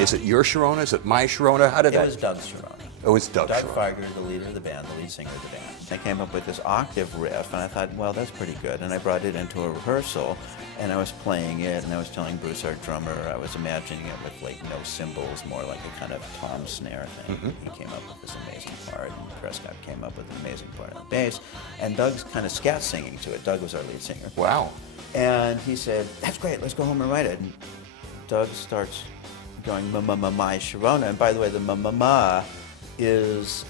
Is it your Sharona? Is it My Sharona? How did that? It was Doug's Sharona. Oh, it's Doug Doug Sharona. Fieger, the leader of the band, the lead singer of the band. They came up with this octave riff, and I thought, well, that's pretty good. And I brought it into a rehearsal, and I was playing it, and I was telling Bruce, our drummer, I was imagining it with like no cymbals, more like a kind of tom snare thing. He came up with this amazing part, and Prescott came up with an amazing part on the bass, and Doug's kind of scat singing to it. Doug was our lead singer. Wow. And he said, that's great, let's go home and write it. And Doug starts going, My Sharona. And by the way, the ma is,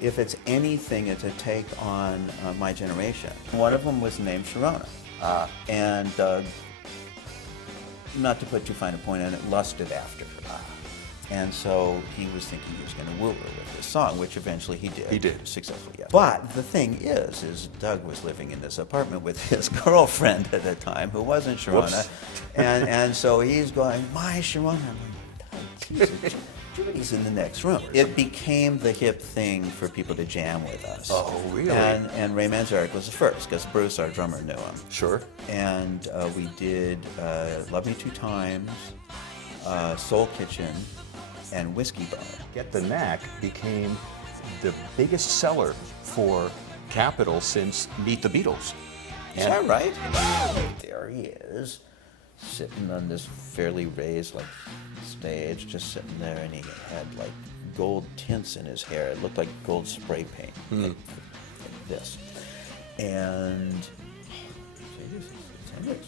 if it's anything, it's a take on My Generation. One of them was named Sharona. And Doug, not to put too fine a point on it, lusted after her. And so he was thinking he was going to woo her with this song, which eventually he did. He did. Successfully, yes. But the thing is Doug was living in this apartment with his girlfriend at the time, who wasn't Sharona. And so he's going, My Sharona. I'm going, Doug, Jimmy's in the next room. It became the hip thing for people to jam with us. Oh, really? And Ray Manzarek was the first, because Bruce, our drummer, knew him. Sure. And we did Love Me Two Times, Soul Kitchen, and Whiskey Bar. Get the Knack became the biggest seller for Capitol since Meet the Beatles. Is that right? There he is, sitting on this fairly raised stage, just sitting there, and he had like gold tints in his hair. It looked like gold spray paint, like this. And it's Hendrix.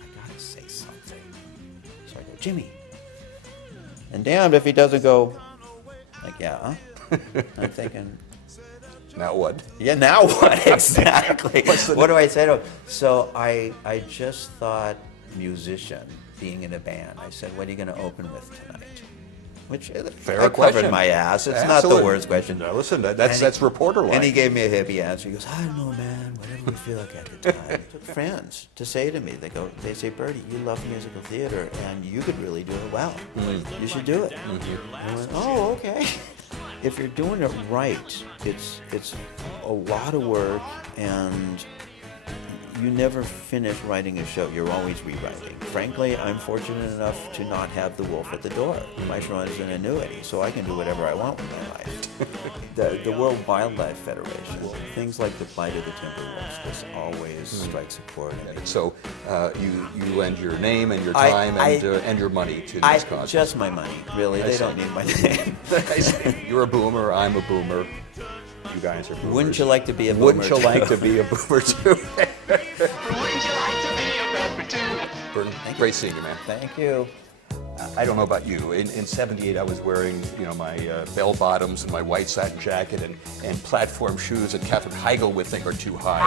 I gotta say something. So I go, Jimmy. And damned if he doesn't go, like, yeah, huh? I'm thinking, Now what? yeah, now what exactly? What do I say to him? So I just thought musician, being in a band. I said, what are you going to open with tonight? Which Fair I question. covered my ass. It's not Absolutely. the worst question. No, listen, that's reporter line. And he gave me a hippie answer. He goes, I don't know, man. Whatever we feel like at the time. It took friends to say to me, they say, Bertie, you love musical theater, and you could really do it well. You should do it. I went, oh, okay. If you're doing it right, it's a lot of work, and you never finish writing a show. You're always rewriting. Frankly, I'm fortunate enough to not have the wolf at the door. My Sharona is an annuity, so I can do whatever I want with my life. The World Wildlife Federation, things like the plight of the timber wolves, just always strikes a chord in me. So you lend your name and your time and your money to this cause. Just my money, really. They don't need my name. You're a boomer. I'm a boomer. You guys are boomers. Wouldn't you like to be a boomer? Wouldn't you like to be a boomer too? Berton, great seeing you, man. Thank you. I don't know about you. In '78, I was wearing, my bell bottoms and my white satin jacket and platform shoes, and Catherine Heigl would think are too high.